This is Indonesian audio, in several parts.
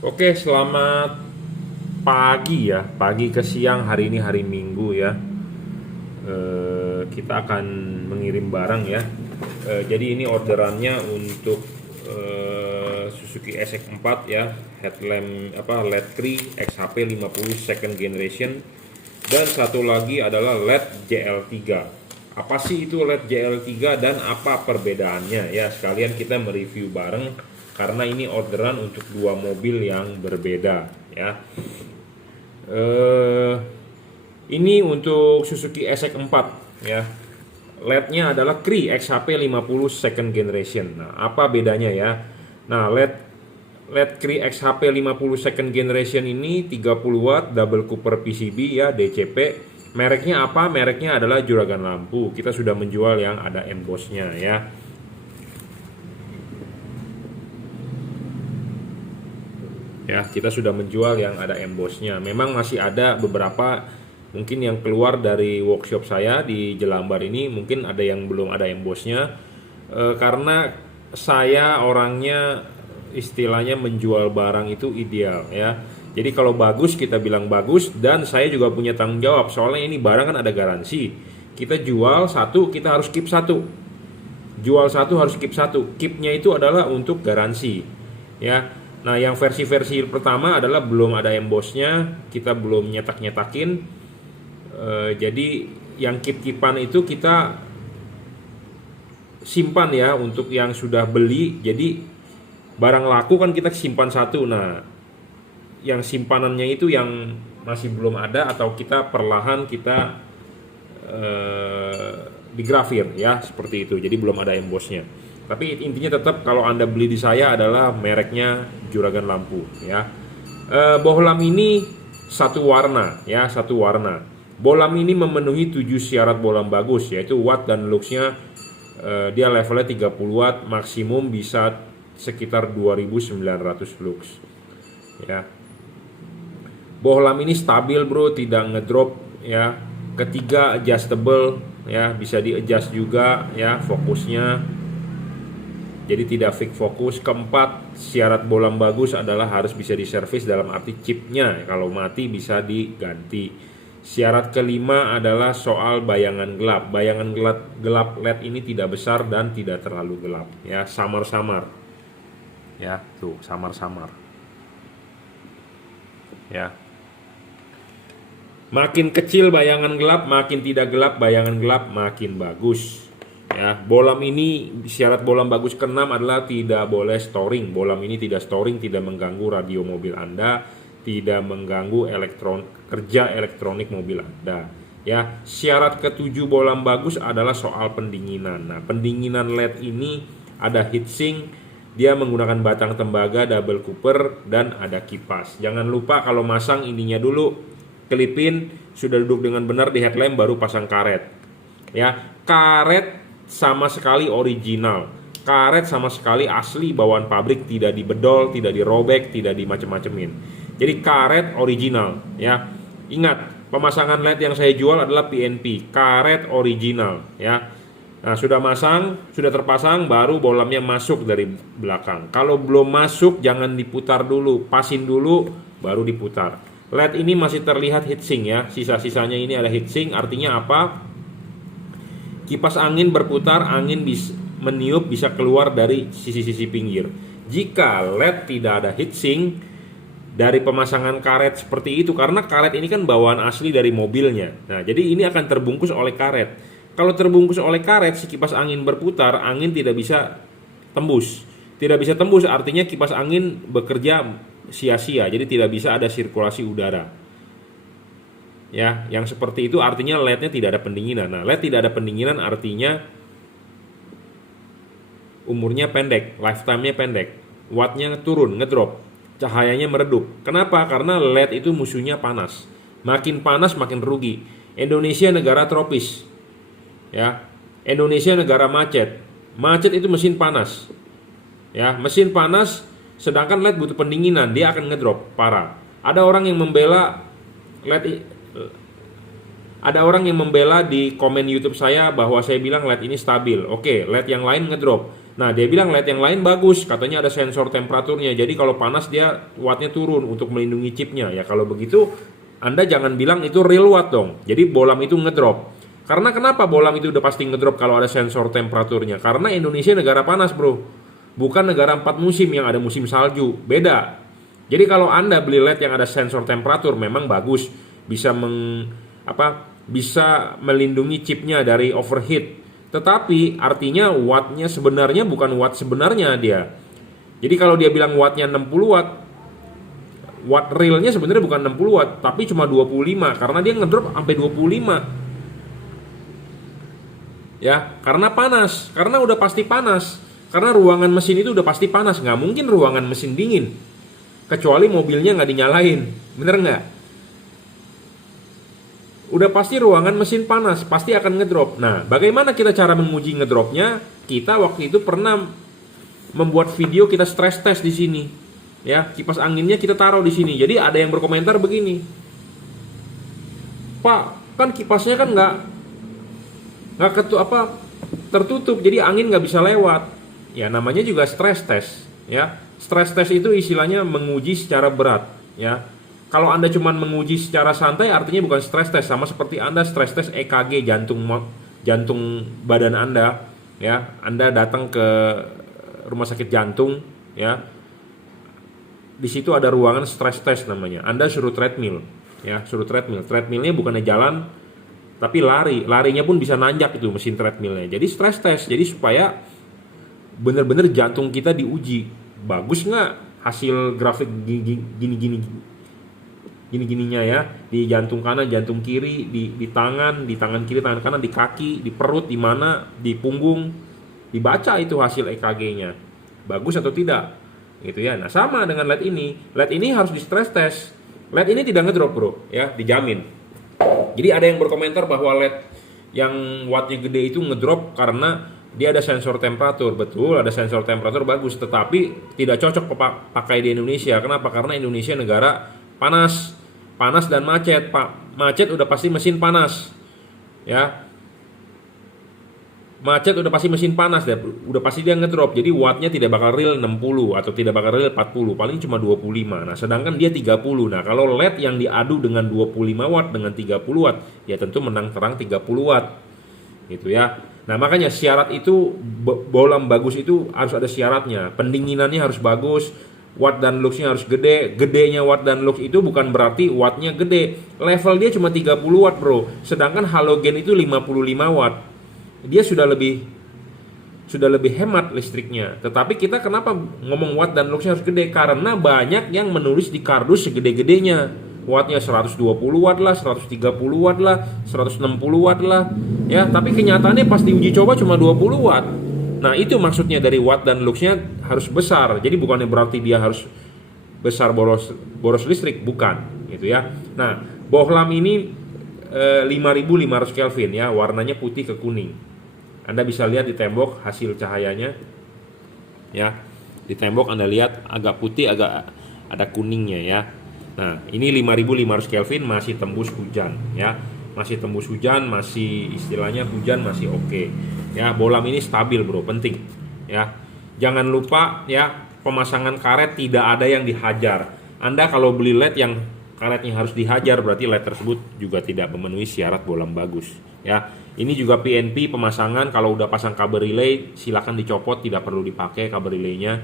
Oke, selamat pagi ya. Pagi ke siang, hari ini hari Minggu ya. Kita akan mengirim barang ya. Jadi ini orderannya untuk Suzuki SX4 ya, headlamp LED Cree XHP 50 second generation, dan satu lagi adalah LED JL3. Apa sih itu LED JL3 dan apa perbedaannya ya? Sekalian kita mereview bareng karena ini orderan untuk dua mobil yang berbeda ya. Eh ini untuk Suzuki SX4 ya. LED-nya adalah Cree XHP 50 second generation. Nah, apa bedanya ya? Nah, LED Cree XHP 50 second generation ini 30 watt double cooper PCB ya, DCP. Mereknya apa? Mereknya adalah Juragan Lampu. Kita sudah menjual yang ada embossnya ya. Ya, kita sudah menjual yang ada embossnya. Memang masih ada beberapa mungkin yang keluar dari workshop saya di Jelambar ini, mungkin ada yang belum ada embossnya. Karena saya orangnya istilahnya menjual barang itu ideal ya. Jadi kalau bagus kita bilang bagus, dan saya juga punya tanggung jawab soalnya ini barang kan ada garansi. Kita jual satu, kita harus keep satu. Jual satu harus keep satu. Keepnya itu adalah untuk garansi ya. Nah, yang versi-versi pertama adalah belum ada embossnya, kita belum nyetak-nyetakin. Jadi yang keep-keepan itu kita simpan ya untuk yang sudah beli. Jadi barang laku kan kita simpan satu. Nah, yang simpanannya itu yang masih belum ada atau kita perlahan kita digrafir ya, seperti itu. Jadi belum ada embossnya. Tapi intinya tetap kalau Anda beli di saya adalah mereknya Juragan Lampu ya. Bohlam ini satu warna ya, satu warna. Bohlam ini memenuhi 7 syarat bohlam bagus, yaitu watt dan luxnya dia levelnya 30 watt, maksimum bisa sekitar 2900 lux ya. Bohlam ini stabil bro, tidak ngedrop ya. Ketiga, adjustable ya, bisa di adjust juga ya fokusnya. Jadi tidak fix fokus. Keempat, syarat bohlam bagus adalah harus bisa diservis, dalam arti chipnya kalau mati bisa diganti. Syarat kelima adalah soal bayangan gelap. Bayangan gelap LED ini tidak besar dan tidak terlalu gelap ya, samar-samar. Ya, tuh samar-samar. Ya. Makin kecil bayangan gelap, makin tidak gelap bayangan gelap, makin bagus. Ya, bohlam ini syarat bohlam bagus ke-6 adalah tidak boleh storing. Bohlam ini tidak storing, tidak mengganggu radio mobil Anda, tidak mengganggu kerja elektronik mobil Anda. Ya, syarat ke-7 bohlam bagus adalah soal pendinginan. Nah, pendinginan LED ini ada heatsink, dia menggunakan batang tembaga double cooper dan ada kipas. Jangan lupa kalau masang ininya dulu, kelipin, sudah duduk dengan benar di headlamp baru pasang karet. Ya, karet sama sekali original. Karet sama sekali asli bawaan pabrik, tidak dibedol, tidak dirobek, tidak dimacem-macemin. Jadi karet original ya. Ingat, pemasangan LED yang saya jual adalah PNP, karet original ya. Nah, sudah terpasang, baru bohlamnya masuk dari belakang. Kalau belum masuk jangan diputar dulu, pasin dulu baru diputar. LED ini masih terlihat heatsink ya. Sisa-sisanya ini ada heatsink, artinya apa? Kipas angin berputar, angin meniup bisa keluar dari sisi-sisi pinggir. Jika LED tidak ada heatsink dari pemasangan karet seperti itu, karena karet ini kan bawaan asli dari mobilnya. Nah, jadi ini akan terbungkus oleh karet. Kalau terbungkus oleh karet, si kipas angin berputar, angin tidak bisa tembus. Tidak bisa tembus artinya kipas angin bekerja sia-sia, jadi tidak bisa ada sirkulasi udara. Ya, yang seperti itu artinya LED-nya tidak ada pendinginan. Nah, LED tidak ada pendinginan artinya umurnya pendek, lifetime-nya pendek, wattnya turun, ngedrop, cahayanya meredup. Kenapa? Karena LED itu musuhnya panas. Makin panas makin rugi. Indonesia negara tropis. Ya. Indonesia negara macet. Macet itu mesin panas. Ya, mesin panas, sedangkan LED butuh pendinginan, dia akan ngedrop parah. Ada orang yang membela LED. Ada orang yang membela di komen YouTube saya bahwa saya bilang LED ini stabil. Oke, LED yang lain ngedrop. Nah, dia bilang LED yang lain bagus, katanya ada sensor temperaturnya. Jadi kalau panas dia wattnya turun untuk melindungi chipnya. Ya kalau begitu Anda jangan bilang itu real watt dong. Jadi bohlam itu ngedrop. Karena kenapa bohlam itu udah pasti ngedrop kalau ada sensor temperaturnya? Karena Indonesia negara panas, bro. Bukan negara 4 musim yang ada musim salju. Beda. Jadi kalau Anda beli LED yang ada sensor temperatur memang bagus, bisa bisa melindungi chipnya dari overheat. Tetapi artinya wattnya sebenarnya bukan watt sebenarnya dia. Jadi kalau dia bilang wattnya 60 watt, watt realnya sebenarnya bukan 60 watt, tapi cuma 25 karena dia ngedrop sampai 25. Ya, karena panas, karena udah pasti panas. Karena ruangan mesin itu udah pasti panas, nggak mungkin ruangan mesin dingin. Kecuali mobilnya nggak dinyalain, bener nggak? Udah pasti ruangan mesin panas, pasti akan ngedrop. Nah, bagaimana kita cara menguji ngedropnya? Kita waktu itu pernah membuat video kita stress test di sini. Ya, kipas anginnya kita taruh di sini. Jadi ada yang berkomentar begini, Pak, kan kipasnya kan nggak tertutup, jadi angin nggak bisa lewat. Ya, namanya juga stress test. Ya, stress test itu istilahnya menguji secara berat. Ya. Kalau Anda cuma menguji secara santai artinya bukan stress test, sama seperti Anda stress test EKG jantung badan Anda, ya. Anda datang ke rumah sakit jantung, ya. Di situ ada ruangan stress test namanya. Anda suruh treadmill, ya, suruh treadmill. Treadmillnya bukannya jalan tapi larinya pun bisa nanjak itu mesin treadmillnya. Jadi stress test, jadi supaya benar-benar jantung kita diuji. Bagus nggak hasil grafik gini-gininya ya, di jantung kanan, jantung kiri, di tangan kiri, tangan kanan, di kaki, di perut, di mana, di punggung, dibaca itu hasil EKG-nya, bagus atau tidak, gitu ya. Nah sama dengan LED ini harus di stress test. LED ini tidak ngedrop, bro, ya, dijamin. Jadi ada yang berkomentar bahwa LED yang wattnya gede itu ngedrop karena dia ada sensor temperatur. Betul, ada sensor temperatur bagus, tetapi tidak cocok pakai di Indonesia. Kenapa? Karena Indonesia negara panas dan macet. Macet udah pasti mesin panas, ya. Macet udah pasti mesin panas, udah pasti dia ngedrop. Jadi wattnya tidak bakal real 60 atau tidak bakal real 40, paling cuma 25. Nah sedangkan dia 30. Nah kalau LED yang diadu dengan 25 watt dengan 30 watt, ya tentu menang terang 30 watt, gitu ya. Nah makanya syarat itu, bohlam bagus itu harus ada syaratnya. Pendinginannya harus bagus, watt dan luxnya harus gede. Gedenya watt dan lux itu bukan berarti wattnya gede. Level dia cuma 30 watt, bro. Sedangkan halogen itu 55 watt. Dia sudah lebih hemat listriknya. Tetapi kita kenapa ngomong watt dan luxnya harus gede? Karena banyak yang menulis di kardus segede-gedenya. Wattnya 120 watt lah, 130 watt lah, 160 watt lah. Ya, tapi kenyataannya pas diuji coba cuma 20 watt. Nah itu maksudnya dari watt dan luxnya harus besar. Jadi bukannya berarti dia harus besar boros listrik, bukan, gitu ya. Nah bohlam ini 5500 Kelvin ya, warnanya putih ke kuning. Anda bisa lihat di tembok hasil cahayanya, ya. Di tembok Anda lihat agak putih, agak ada kuningnya ya. Nah ini 5500 Kelvin masih tembus hujan ya. Masih tembus hujan, masih istilahnya hujan masih oke. Ya, bohlam ini stabil, bro, penting. Ya, jangan lupa ya, pemasangan karet tidak ada yang dihajar. Anda kalau beli LED yang karetnya harus dihajar, berarti LED tersebut juga tidak memenuhi syarat bohlam bagus. Ya, ini juga PNP pemasangan. Kalau udah pasang kabel relay, silakan dicopot, tidak perlu dipakai kabel relaynya.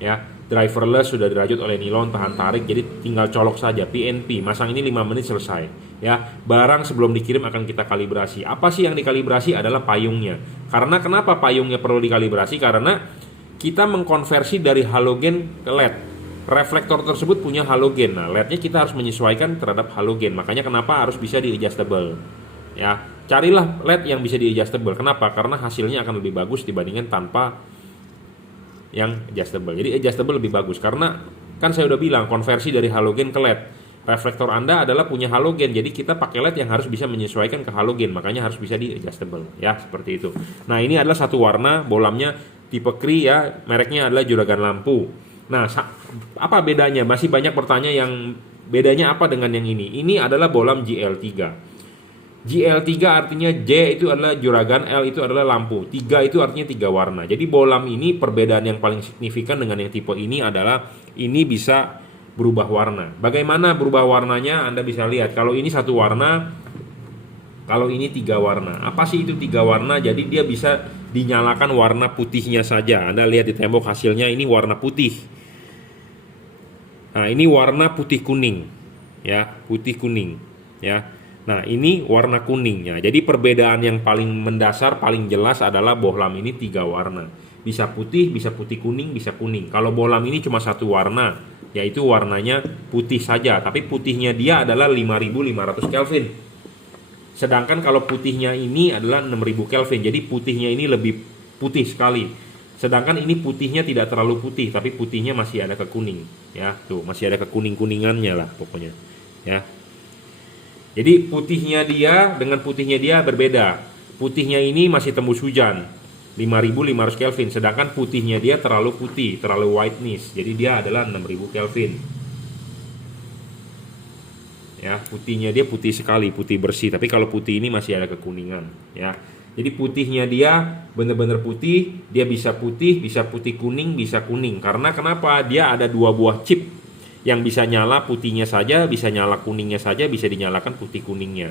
Ya, driverless sudah dirajut oleh nilon tahan tarik, jadi tinggal colok saja. PNP, masang ini 5 menit selesai. Ya, barang sebelum dikirim akan kita kalibrasi. Apa sih yang dikalibrasi? Adalah payungnya. Karena kenapa payungnya perlu dikalibrasi? Karena kita mengkonversi dari halogen ke LED. Reflektor tersebut punya halogen. Nah, LED-nya kita harus menyesuaikan terhadap halogen. Makanya kenapa harus bisa di-adjustable. Ya, carilah LED yang bisa di-adjustable. Kenapa? Karena hasilnya akan lebih bagus dibandingkan tanpa yang adjustable. Jadi adjustable lebih bagus karena kan saya udah bilang konversi dari halogen ke LED. Reflektor Anda adalah punya halogen, jadi kita pakai LED yang harus bisa menyesuaikan ke halogen, makanya harus bisa di adjustable ya, seperti itu. Nah ini adalah satu warna, bohlamnya tipe Cree ya, mereknya adalah juragan lampu. Nah apa bedanya? Masih banyak pertanyaan yang bedanya apa dengan yang ini. Ini adalah bohlam GL3. GL3 artinya J itu adalah juragan, L itu adalah lampu. 3 itu artinya 3 warna. Jadi bohlam ini perbedaan yang paling signifikan dengan yang tipe ini adalah ini bisa berubah warna. Bagaimana berubah warnanya? Anda bisa lihat. Kalau ini satu warna, kalau ini 3 warna. Apa sih itu 3 warna? Jadi dia bisa dinyalakan warna putihnya saja. Anda lihat di tembok hasilnya ini warna putih. Nah, ini warna putih kuning. Ya, putih kuning. Ya. Nah, ini warna kuningnya. Jadi perbedaan yang paling mendasar, paling jelas adalah bohlam ini 3 warna. Bisa putih kuning, bisa kuning. Kalau bohlam ini cuma satu warna, yaitu warnanya putih saja. Tapi putihnya dia adalah 5500 Kelvin. Sedangkan kalau putihnya ini adalah 6000 Kelvin. Jadi putihnya ini lebih putih sekali. Sedangkan ini putihnya tidak terlalu putih, tapi putihnya masih ada ke kuning. Ya, tuh masih ada ke kuning-kuningannya lah pokoknya. Ya. Jadi putihnya dia dengan putihnya dia berbeda. Putihnya ini masih tembus hujan 5500 Kelvin, sedangkan putihnya dia terlalu putih, terlalu whiteness. Jadi dia adalah 6000 Kelvin. Ya, putihnya dia putih sekali, putih bersih. Tapi kalau putih ini masih ada kekuningan, ya. Jadi putihnya dia benar-benar putih, dia bisa putih kuning, bisa kuning. Karena kenapa? Dia ada 2 buah chip yang bisa nyala putihnya saja, bisa nyala kuningnya saja, bisa dinyalakan putih kuningnya.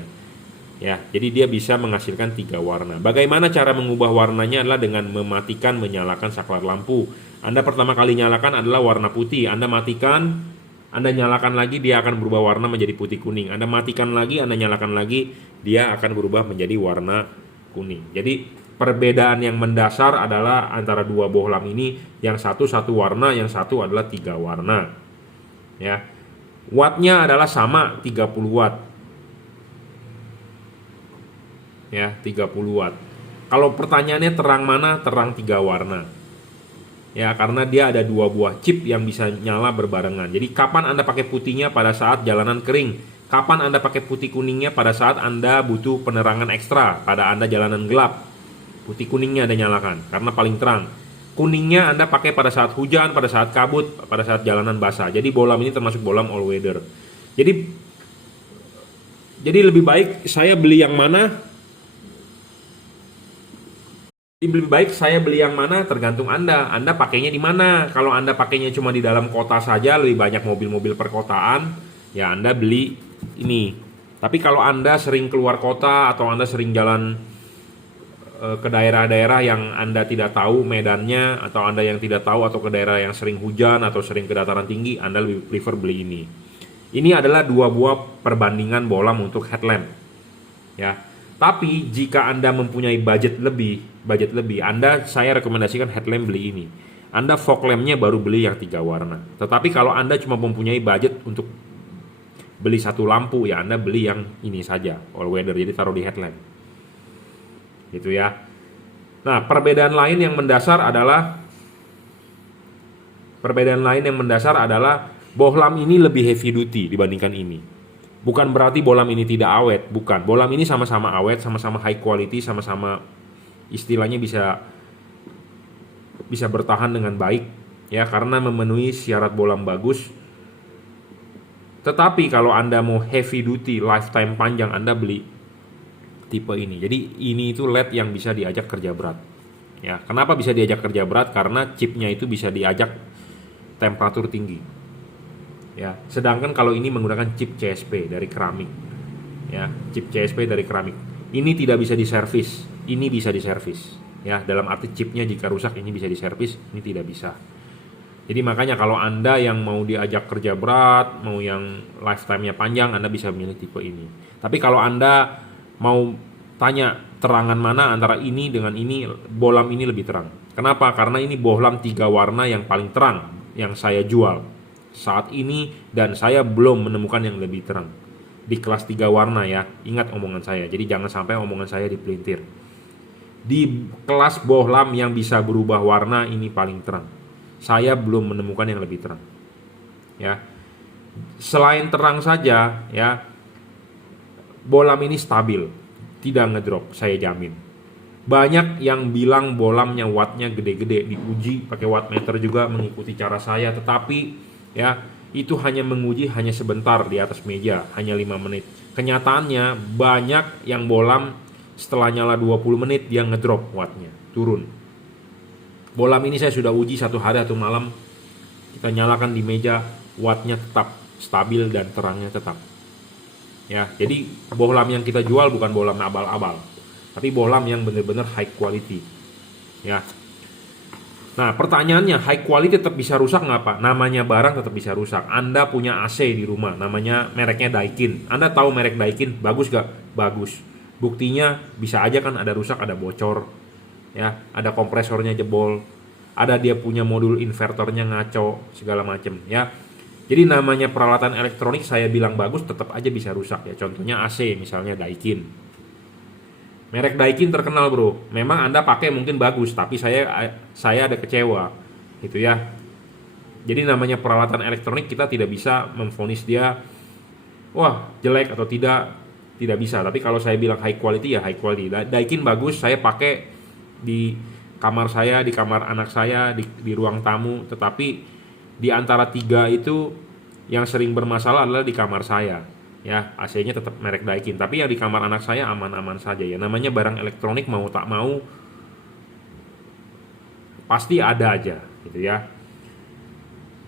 Ya, jadi dia bisa menghasilkan 3 warna. Bagaimana cara mengubah warnanya adalah dengan mematikan, menyalakan saklar lampu. Anda pertama kali nyalakan adalah warna putih. Anda matikan, Anda nyalakan lagi, dia akan berubah warna menjadi putih kuning. Anda matikan lagi, Anda nyalakan lagi, dia akan berubah menjadi warna kuning. Jadi perbedaan yang mendasar adalah antara 2 bohlam ini, yang satu warna, yang satu adalah 3 warna. Ya, wattnya adalah sama 30 watt. Ya, 30 watt. Kalau pertanyaannya terang mana? Terang 3 warna. Ya, karena dia ada 2 buah chip yang bisa nyala berbarengan. Jadi kapan Anda pakai putihnya? Pada saat jalanan kering. Kapan Anda pakai putih kuningnya? Pada saat Anda butuh penerangan ekstra, pada Anda jalanan gelap. Putih kuningnya Anda nyalakan karena paling terang. Kuningnya Anda pakai pada saat hujan, pada saat kabut, pada saat jalanan basah. Jadi bohlam ini termasuk bohlam all weather. Jadi lebih baik saya beli yang mana? Lebih baik saya beli yang mana tergantung Anda. Anda pakainya di mana? Kalau Anda pakainya cuma di dalam kota saja, lebih banyak mobil-mobil perkotaan, ya Anda beli ini. Tapi kalau Anda sering keluar kota atau Anda sering jalan ke daerah-daerah yang Anda tidak tahu medannya, atau Anda yang tidak tahu, atau ke daerah yang sering hujan atau sering ke dataran tinggi, Anda lebih prefer beli ini. Ini adalah 2 buah perbandingan bohlam untuk headlamp. Ya. Tapi jika Anda mempunyai budget lebih, saya rekomendasikan headlamp beli ini. Anda fog lampnya baru beli yang 3 warna. Tetapi kalau Anda cuma mempunyai budget untuk beli 1 lampu, ya Anda beli yang ini saja, all weather, jadi taruh di headlamp. Gitu ya. Nah, perbedaan lain yang mendasar adalah bohlam ini lebih heavy duty dibandingkan ini. Bukan berarti bohlam ini tidak awet, bukan. Bohlam ini sama-sama awet, sama-sama high quality, sama-sama istilahnya bisa bertahan dengan baik ya, karena memenuhi syarat bohlam bagus. Tetapi kalau Anda mau heavy duty, lifetime panjang, Anda beli tipe ini. Jadi ini itu LED yang bisa diajak kerja berat. Ya, kenapa bisa diajak kerja berat? Karena chipnya itu bisa diajak temperatur tinggi. Ya, sedangkan kalau ini menggunakan chip CSP dari keramik. Ya, chip CSP dari keramik. Ini tidak bisa diservis, ini bisa diservis. Ya, dalam arti chipnya jika rusak ini bisa diservis, ini tidak bisa. Jadi makanya kalau Anda yang mau diajak kerja berat, mau yang lifetime-nya panjang, Anda bisa memilih tipe ini. Tapi kalau Anda mau tanya terangan mana antara ini dengan ini, bohlam ini lebih terang. Kenapa? Karena ini bohlam 3 warna yang paling terang yang saya jual saat ini, dan saya belum menemukan yang lebih terang di kelas 3 warna ya. Ingat omongan saya, jadi jangan sampai omongan saya dipelintir. Di kelas bohlam yang bisa berubah warna ini paling terang. Saya belum menemukan yang lebih terang. Ya. Selain terang saja ya, bohlam ini stabil, tidak ngedrop, saya jamin. Banyak yang bilang bohlamnya wattnya gede-gede, diuji pakai wattmeter juga mengikuti cara saya, tetapi ya itu hanya menguji hanya sebentar di atas meja, hanya 5 menit. Kenyataannya banyak yang bolam setelah nyala 20 menit dia ngedrop wattnya, turun. Bolam ini saya sudah uji 1 hari 1 malam, kita nyalakan di meja, wattnya tetap stabil dan terangnya tetap. Ya, jadi bohlam yang kita jual bukan bohlam abal-abal, tapi bohlam yang benar-benar high quality. Ya. Nah, pertanyaannya, high quality tetap bisa rusak nggak Pak? Namanya barang tetap bisa rusak. Anda punya AC di rumah, namanya mereknya Daikin. Anda tahu merek Daikin, bagus nggak? Bagus. Buktinya bisa aja kan ada rusak, ada bocor, ya, ada kompresornya jebol, ada dia punya modul inverternya ngaco, segala macem, ya. Jadi namanya peralatan elektronik saya bilang bagus, tetap aja bisa rusak ya. Contohnya AC, misalnya Daikin. Merek Daikin terkenal bro. Memang Anda pakai mungkin bagus, tapi saya ada kecewa, gitu ya. Jadi namanya peralatan elektronik kita tidak bisa memvonis dia, wah jelek atau tidak bisa. Tapi kalau saya bilang high quality ya high quality. Daikin bagus, saya pakai di kamar saya, di kamar anak saya, di ruang tamu. Tetapi di antara 3 itu yang sering bermasalah adalah di kamar saya. Ya, AC-nya tetap merek Daikin, tapi yang di kamar anak saya aman-aman saja ya. Namanya barang elektronik mau tak mau pasti ada aja, gitu ya.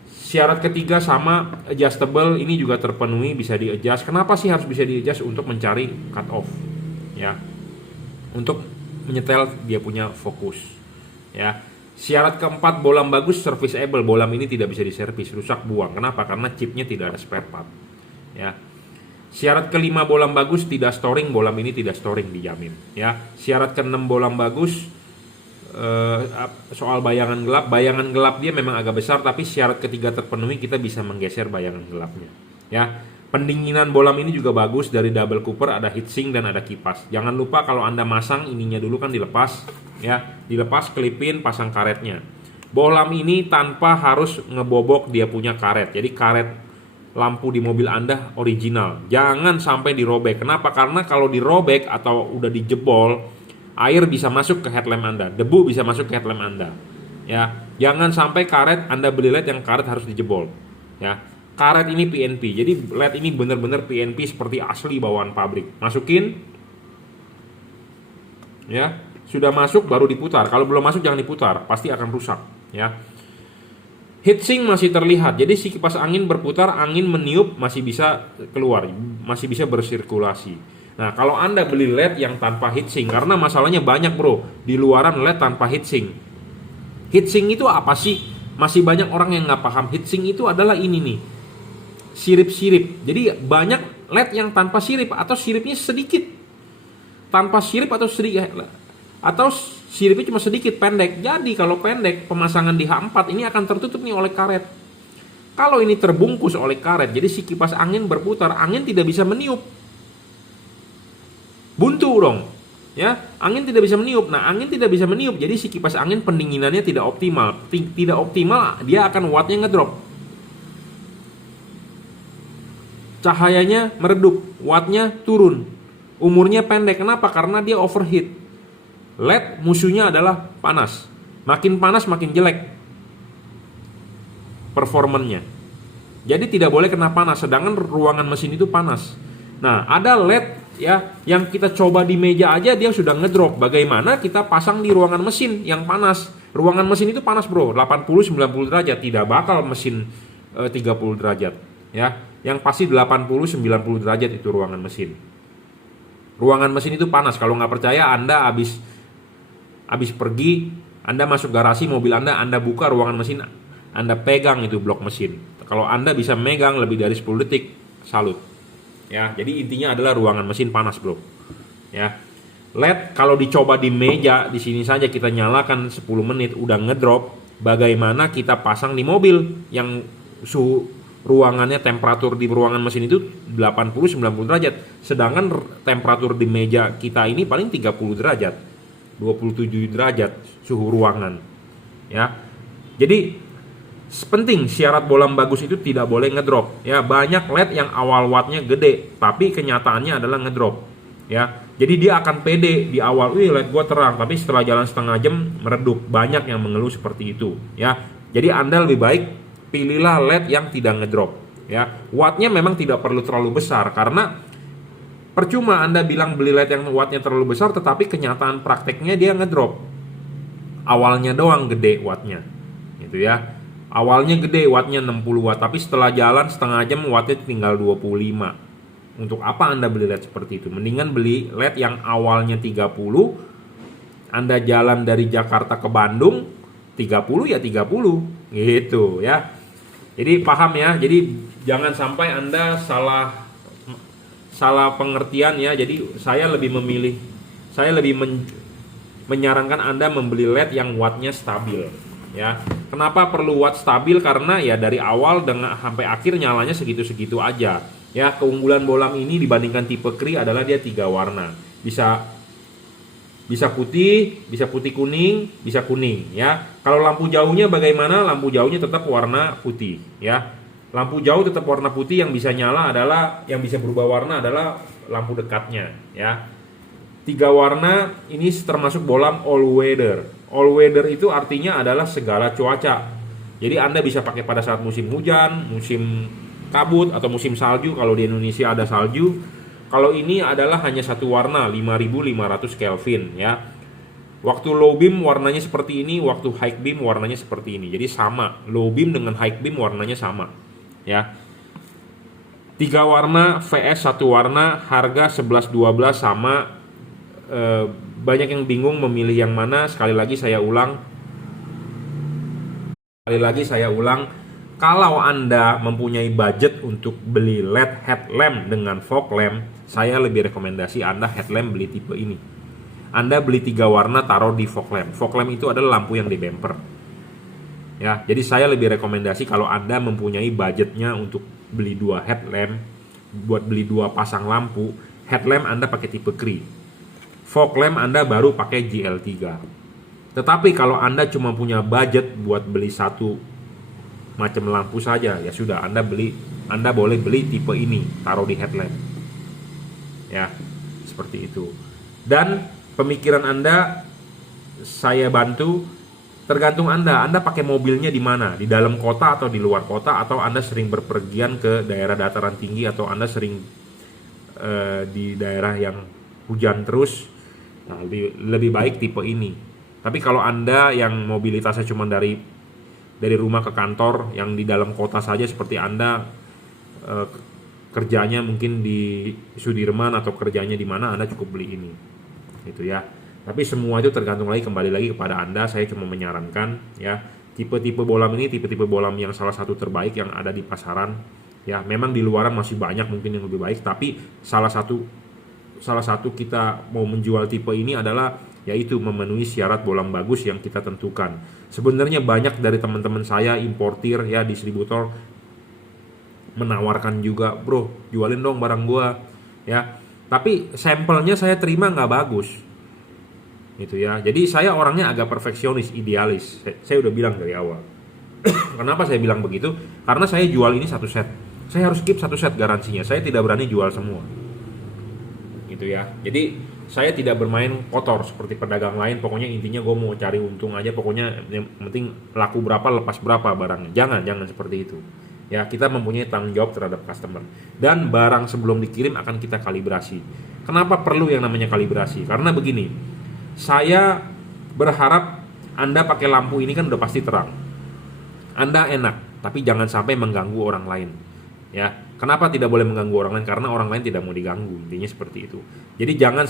Syarat ketiga sama, adjustable, ini juga terpenuhi, bisa di-adjust. Kenapa sih harus bisa di-adjust? Untuk mencari cut off, ya. Untuk menyetel dia punya fokus, ya. Syarat keempat, bolam bagus, serviceable. Bolam ini tidak bisa diservis, rusak buang. Kenapa? Karena chipnya tidak ada spare part, ya. Syarat kelima, bolam bagus, tidak storing. Bolam ini tidak storing, dijamin, ya. Syarat keenam, bolam bagus, soal bayangan gelap dia memang agak besar, tapi syarat ketiga terpenuhi, kita bisa menggeser bayangan gelapnya, ya. Pendinginan bolam ini juga bagus, dari double cooper, ada heatsink dan ada kipas. Jangan lupa kalau Anda masang ininya dulu kan dilepas, ya, dilepas, kelipin, pasang karetnya. Bolam ini tanpa harus ngebobok dia punya karet. Jadi karet lampu di mobil Anda original, jangan sampai dirobek. Kenapa? Karena kalau dirobek atau udah dijebol, air bisa masuk ke headlamp Anda, debu bisa masuk ke headlamp Anda, ya. Jangan sampai karet Anda beli LED yang karet harus dijebol, ya. Karet ini PNP, jadi LED ini benar-benar PNP seperti asli bawaan pabrik. Masukin, ya, sudah masuk baru diputar. Kalau belum masuk jangan diputar, pasti akan rusak, ya. Heatsink masih terlihat, jadi si kipas angin berputar, angin meniup masih bisa keluar, masih bisa bersirkulasi. Nah, kalau Anda beli LED yang tanpa heatsink, karena masalahnya banyak bro, di luaran LED tanpa heatsink. Heatsink itu apa sih? Masih banyak orang yang nggak paham. Heatsink itu adalah ini nih, sirip-sirip. Jadi banyak LED yang tanpa sirip atau siripnya sedikit, tanpa sirip atau sedikit, atau siripnya cuma sedikit, pendek. Jadi kalau pendek, pemasangan di H4 ini akan tertutup nih oleh karet. Kalau ini terbungkus oleh karet, jadi si kipas angin berputar, angin tidak bisa meniup, buntu dong, ya. Angin tidak bisa meniup. Nah, angin tidak bisa meniup, jadi si kipas angin pendinginannya tidak optimal. Tidak optimal, dia akan wattnya ngedrop. Cahayanya meredup, wattnya turun. Umurnya pendek. Kenapa? Karena dia overheat. LED musuhnya adalah panas. Makin panas makin jelek performanya. Jadi tidak boleh kena panas, sedangkan ruangan mesin itu panas. Nah, ada LED ya yang kita coba di meja aja dia sudah ngedrop. Bagaimana kita pasang di ruangan mesin yang panas? Ruangan mesin itu panas, bro. 80-90 derajat, tidak bakal mesin 30 derajat, ya. Yang pasti 80-90 derajat itu ruangan mesin. Ruangan mesin itu panas. Kalau nggak percaya, Anda habis pergi, Anda masuk garasi mobil Anda buka ruangan mesin, Anda pegang itu blok mesin. Kalau Anda bisa megang lebih dari 10 detik, salut. Ya, jadi intinya adalah ruangan mesin panas, bro. Ya. LED kalau dicoba di meja, di sini saja kita nyalakan 10 menit udah ngedrop. Bagaimana kita pasang di mobil yang suhu ruangannya, temperatur di ruangan mesin itu 80-90 derajat. Sedangkan temperatur di meja kita ini paling 30 derajat. 27 derajat suhu ruangan, ya. Jadi penting syarat bolam bagus itu tidak boleh ngedrop, ya. Banyak LED yang awal wattnya gede tapi kenyataannya adalah ngedrop, ya. Jadi dia akan pede di awal, LED gua terang, tapi setelah jalan setengah jam meredup. Banyak yang mengeluh seperti itu, ya. Jadi Anda lebih baik pilihlah LED yang tidak ngedrop, ya. Wattnya memang tidak perlu terlalu besar, karena Percuma Anda bilang beli LED yang wattnya terlalu besar, tetapi kenyataan prakteknya dia ngedrop. Awalnya doang gede wattnya, gitu ya. Awalnya gede wattnya 60 watt, tapi setelah jalan setengah jam wattnya tinggal 25. Untuk apa Anda beli LED seperti itu? Mendingan beli LED yang awalnya 30, Anda jalan dari Jakarta ke Bandung, 30 ya 30, gitu ya. Jadi paham ya, jadi jangan sampai Anda salah pengertian ya. Jadi saya lebih menyarankan Anda membeli LED yang wattnya stabil ya. Kenapa perlu watt stabil? Karena ya dari awal dengan sampai akhir nyalanya segitu-segitu aja ya. Keunggulan bolam ini dibandingkan tipe Cree adalah dia 3 warna. Bisa putih, bisa putih kuning, bisa kuning ya. Kalau lampu jauhnya bagaimana? Lampu jauhnya tetap warna putih ya. Lampu jauh tetap warna putih, yang bisa nyala adalah, yang bisa berubah warna adalah lampu dekatnya ya. 3 warna ini termasuk bolam all weather. All weather itu artinya adalah segala cuaca. Jadi Anda bisa pakai pada saat musim hujan, musim kabut, atau musim salju kalau di Indonesia ada salju. Kalau ini adalah hanya satu warna, 5500 Kelvin ya. Waktu low beam warnanya seperti ini, waktu high beam warnanya seperti ini. Jadi sama, low beam dengan high beam warnanya sama ya. 3 warna vs 1 warna, harga 11-12 sama. Banyak yang bingung memilih yang mana. Sekali lagi saya ulang, kalau Anda mempunyai budget untuk beli LED headlamp dengan fog lamp, saya lebih rekomendasi Anda headlamp beli tipe ini. Anda beli 3 warna, taruh di fog lamp. Fog lamp itu adalah lampu yang di bumper ya. Jadi saya lebih rekomendasi kalau Anda mempunyai budgetnya untuk beli 2 headlamp, buat beli 2 pasang lampu, headlamp Anda pakai tipe Cree, fog lamp Anda baru pakai GL3. Tetapi kalau Anda cuma punya budget buat beli satu macam lampu saja, ya sudah, Anda boleh beli tipe ini, taruh di headlamp ya, seperti itu. Dan pemikiran Anda saya bantu, tergantung Anda pakai mobilnya di mana, di dalam kota atau di luar kota, atau Anda sering berpergian ke daerah dataran tinggi, atau Anda sering di daerah yang hujan terus. Nah, lebih baik tipe ini. Tapi kalau Anda yang mobilitasnya cuma dari rumah ke kantor, yang di dalam kota saja, seperti Anda kerjanya mungkin di Sudirman atau kerjanya di mana, Anda cukup beli ini, gitu ya. Tapi semua itu tergantung kembali lagi kepada Anda. Saya cuma menyarankan ya, tipe-tipe bolam ini tipe-tipe bolam yang salah satu terbaik yang ada di pasaran ya. Memang di luaran masih banyak mungkin yang lebih baik, tapi salah satu kita mau menjual tipe ini adalah yaitu memenuhi syarat bolam bagus yang kita tentukan. Sebenarnya banyak dari teman-teman saya importir ya, distributor, menawarkan juga, bro jualin dong barang gua ya, tapi sampelnya saya terima nggak bagus gitu ya. Jadi saya orangnya agak perfeksionis, idealis. Saya udah bilang dari awal. Kenapa saya bilang begitu? Karena saya jual ini satu set, saya harus keep satu set garansinya. Saya tidak berani jual semua gitu ya. Jadi saya tidak bermain kotor seperti pedagang lain. Pokoknya intinya gue mau cari untung aja, pokoknya yang penting laku berapa lepas berapa barangnya. Jangan seperti itu ya. Kita mempunyai tanggung jawab terhadap customer, dan barang sebelum dikirim akan kita kalibrasi. Kenapa perlu yang namanya kalibrasi? Karena begini, saya berharap Anda pakai lampu ini kan udah pasti terang, Anda enak, tapi jangan sampai mengganggu orang lain ya. Kenapa tidak boleh mengganggu orang lain? Karena orang lain tidak mau diganggu, intinya seperti itu. Jadi jangan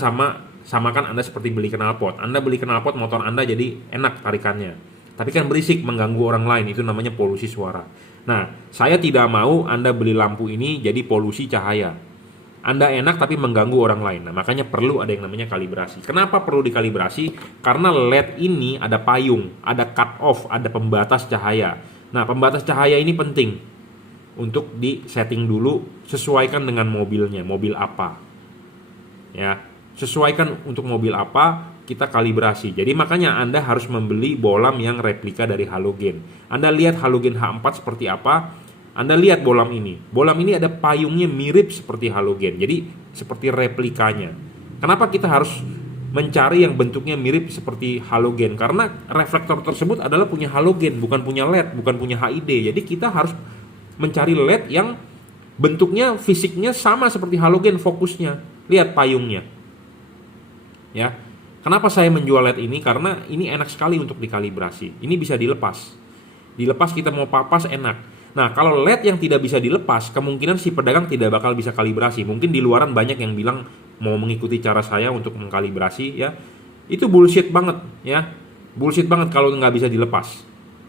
samakan Anda seperti beli knalpot. Anda beli knalpot, motor Anda jadi enak tarikannya, tapi kan berisik, mengganggu orang lain, itu namanya polusi suara. Nah, saya tidak mau Anda beli lampu ini jadi polusi cahaya. Anda enak tapi mengganggu orang lain. Nah, makanya perlu ada yang namanya kalibrasi. Kenapa perlu dikalibrasi? Karena LED ini ada payung, ada cut off, ada pembatas cahaya. Nah, pembatas cahaya ini penting untuk di setting dulu, sesuaikan dengan mobilnya, mobil apa ya, sesuaikan untuk mobil apa, kita kalibrasi. Jadi makanya Anda harus membeli bolam yang replika dari halogen. Anda lihat halogen H4 seperti apa, Anda lihat bolam ini ada payungnya mirip seperti halogen, jadi seperti replikanya. Kenapa kita harus mencari yang bentuknya mirip seperti halogen? Karena reflektor tersebut adalah punya halogen, bukan punya LED, bukan punya HID. Jadi kita harus mencari LED yang bentuknya, fisiknya sama seperti halogen, fokusnya. Lihat payungnya. Ya. Kenapa saya menjual LED ini? Karena ini enak sekali untuk dikalibrasi. Ini bisa dilepas. Dilepas kita mau papas enak. Nah, kalau LED yang tidak bisa dilepas, kemungkinan si pedagang tidak bakal bisa kalibrasi. Mungkin di luaran banyak yang bilang mau mengikuti cara saya untuk mengkalibrasi, ya. Itu bullshit banget, ya. Bullshit banget kalau nggak bisa dilepas.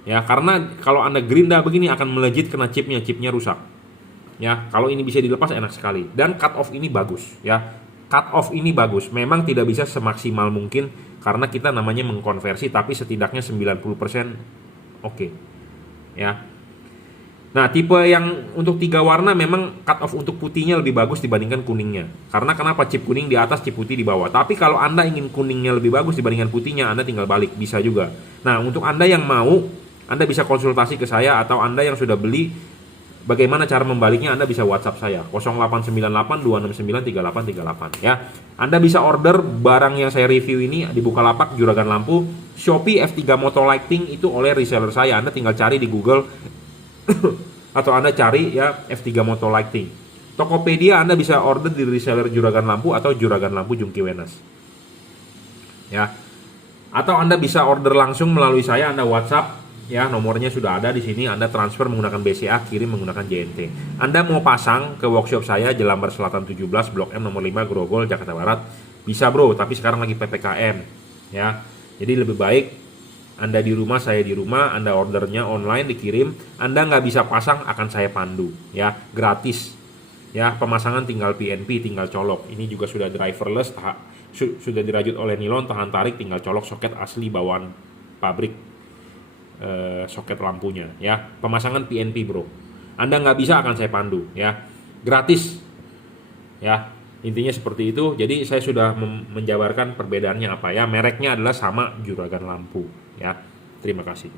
Ya, karena kalau Anda gerinda begini akan melejit kena chipnya rusak. Ya, kalau ini bisa dilepas enak sekali. Dan cut off ini bagus, ya. Cut off ini bagus. Memang tidak bisa semaksimal mungkin karena kita namanya mengkonversi, tapi setidaknya 90% oke. Ya. Nah, tipe yang untuk 3 warna memang cut off untuk putihnya lebih bagus dibandingkan kuningnya. Karena kenapa? Chip kuning di atas, chip putih di bawah. Tapi kalau Anda ingin kuningnya lebih bagus dibandingkan putihnya, Anda tinggal balik, bisa juga. Nah, untuk Anda yang mau, Anda bisa konsultasi ke saya, atau Anda yang sudah beli, bagaimana cara membaliknya Anda bisa WhatsApp saya 0898 269 3838 ya. Anda bisa order barang yang saya review ini di Bukalapak, Juragan Lampu, Shopee F3 Moto Lighting itu oleh reseller saya. Anda tinggal cari di Google atau Anda cari ya F3 Moto Lighting. Tokopedia Anda bisa order di reseller Juragan Lampu atau Juragan Lampu Jungki Wenas. Ya. Atau Anda bisa order langsung melalui saya, Anda WhatsApp. Ya, nomornya sudah ada di sini. Anda transfer menggunakan BCA, kirim menggunakan JNT. Anda mau pasang ke workshop saya Jelambar Selatan 17, Blok M nomor 5, Grogol, Jakarta Barat, bisa bro, tapi sekarang lagi PPKM. Ya. Jadi lebih baik Anda di rumah, saya di rumah, Anda ordernya online dikirim. Anda nggak bisa pasang, akan saya pandu, ya, gratis. Ya, pemasangan tinggal PNP, tinggal colok. Ini juga sudah driverless, sudah dirajut oleh nilon, tahan tarik, tinggal colok soket asli bawaan pabrik. Soket lampunya, ya, pemasangan PNP bro. Anda nggak bisa, akan saya pandu, ya, gratis, ya, intinya seperti itu. Jadi saya sudah menjabarkan perbedaannya apa, ya. Mereknya adalah sama Juragan Lampu, ya. Terima kasih.